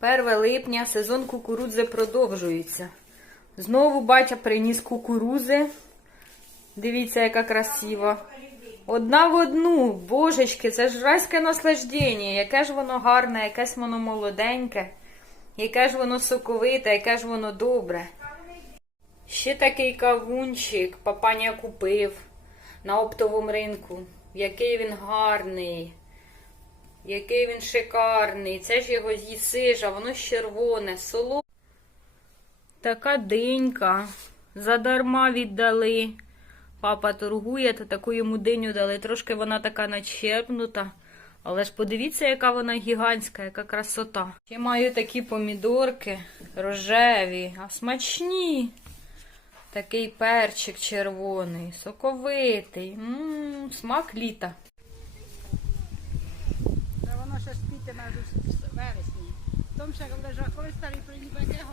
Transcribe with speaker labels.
Speaker 1: 1 липня сезон кукурудзи продовжується. Знову батя приніс кукурузи. Дивіться, яка красива. Одна в одну, божечки, це ж райське наслаждення. Яке ж воно гарне, якесь воно молоденьке, яке ж воно соковите, яке ж воно добре. Ще такий кавунчик папаня купив на оптовому ринку. Який він гарний. Який він шикарний. Це ж його з'їсиш, воно червоне, соло. Така динька. Задарма віддали. Папа торгує, то таку йому диню дали. Трошки вона така начерпнута. Але ж подивіться, яка вона гігантська, яка красота. Я маю такі помідорки рожеві, а смачні. Такий перчик червоний, соковитий. М-м, смак літа.
Speaker 2: Ще спітиме вже в вересні. Там ще коли старий приїде